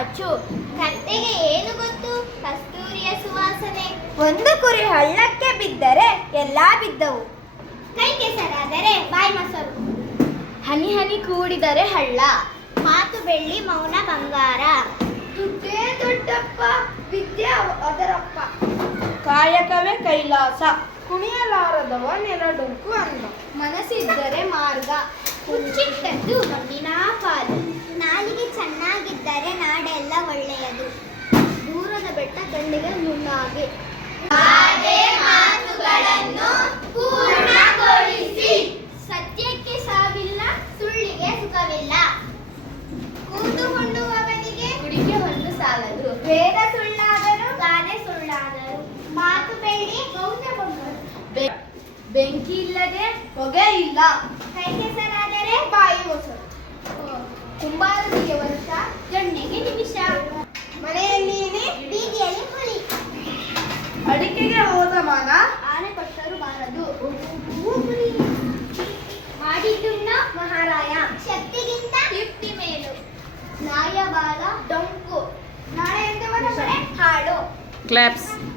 ಕಾಚು. ಕತ್ತೆಗೆ ಏನು ಗೊತ್ತು? ಕಸ್ತೂರಿಯ ಸುವಾಸನೆ. ಒಂದು ಕುರಿ ಹಳ್ಳಕ್ಕೆ ಬಿದ್ದರೆ ಎಲ್ಲಾ ಬಿದ್ದವು. ಕೈ ಕೆಸರಾದರೆ ಬಾಯಿ ಮೊಸರು. ಹನಿ ಹನಿ ಕೂಡಿದರೆ ಹಳ್ಳ. ಮಾತು ಬೆಳ್ಳಿ ಮೌನ ಬಂಗಾರ. ದುಡ್ಡೇ ದೊಡ್ಡಪ್ಪ, ವಿದ್ಯೆ ಅದರಪ್ಪ. ಕಾಯಕವೇ ಕೈಲಾಸ, ಕುಣಿಯಲಾರದವ ನೆಲಡುಂಕು ಅಂದ. ಮನಸ್ಸಿದ್ದರೆ ಮಾರ್ಗ. ಹುಚ್ಚಿಟ್ಟದ್ದು ಮಣ್ಣಿನ ಪಾಲು. ನಾಲಿಗೆ ಚೆನ್ನಾಗಿದ್ದರೆ ನಾಡೆಲ್ಲ ಒಳ್ಳೆಯದು. ದೂರದ ಬೆಟ್ಟ ಕಣ್ಣಿಗೆ ನುಣ್ಣಾಗೆ. ಮಾತುಗಳನ್ನು ಪೂರ್ಣಗೊಳಿಸಿ. ಸತ್ಯಕ್ಕೆ ಸಾವಿಲ್ಲ, ಸುಳ್ಳಿಗೆ ಸುಖವಿಲ್ಲ. ಕೂತುಕೊಂಡುವವನಿಗೆ ಕುಡಿಗೆ ಹೊನ್ನು ಸಾಲದು. ವೇದ ಸುಳ್ಳಾದರೂ ಗಾದೆ ಸುಳ್ಳಾದರೂ ಮಾತು ಬೆಳ್ಳಿ ಮೌನ ಬಂಗಾರ. ಬೆಂಕಿ ಇಲ್ಲದೆ ಹೊಗೆ ಇಲ್ಲ. ಕೈ ಕೆಸರಾದರೆ ಬಾಯಿ ಮೊಸರು. ಕುಂಬಾರನಿಗೆ ವರ್ಷ, ಗಣ್ಣಿಗೆ ನಿಮಿಷ. ಮನೆಯಲ್ಲಿ ಇಲಿ, ಬೀದಿಯಲ್ಲಿ ಹುಲಿ. ಅಡಿಕೆಗೆ ಹೋದ ಮಗ ಆನೆ ಕೊಟ್ಟರು ಬಾರದು. ಮಾಡಿದ್ದುಣ್ಣ ಮಹಾರಾಯ. ಶಕ್ತಿಗಿಂತ ಯುಕ್ತಿ ಮೇಲು. ನಾಯ ಬಾಲ ಡೊಂಕು. ನಾಳೆ ಎಂದವನ ಕಡೆ ಹಾಡು. Claps.